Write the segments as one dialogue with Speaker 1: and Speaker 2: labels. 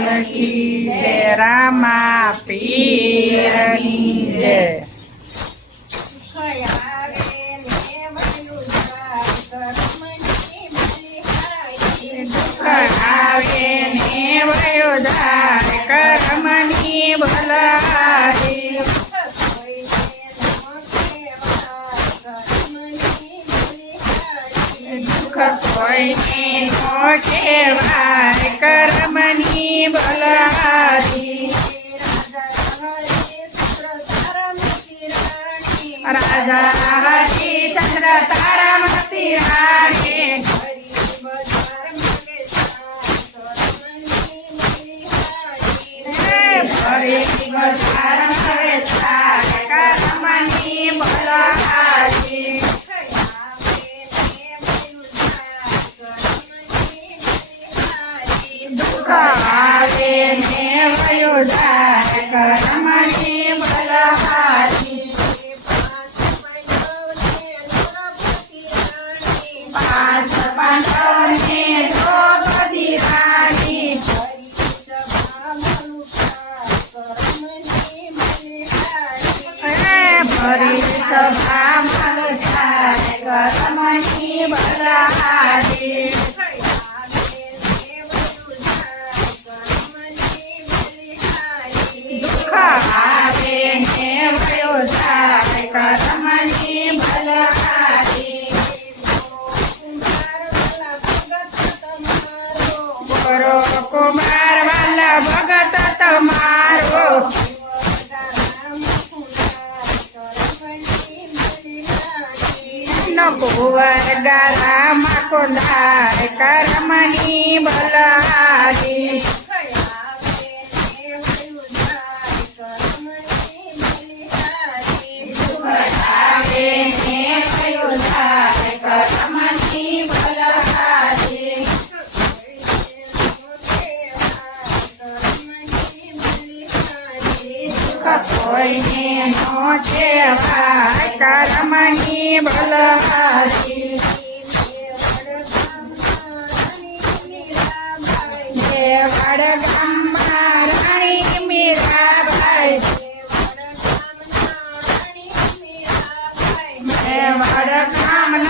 Speaker 1: કૃષ્ણ કી જય કોઈને નો કહેવાય કર્મની બલહારી. રાધા ચંદ્ર તારા મતી રાણી સભામાં રમણી બલહારી ભુવરડા મકુદાર કરમની બલારી કોઈને નો કહેવાય કરમની બલારી વડગામમાં રાણી મીરાબાઈ વડગામમાં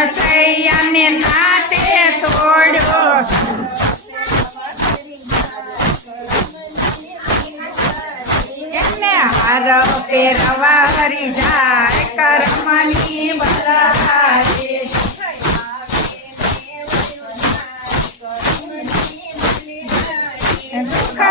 Speaker 1: રસૈયાને નાતે તોડો. એને હાર પેરવા હરી જાય દુઃખ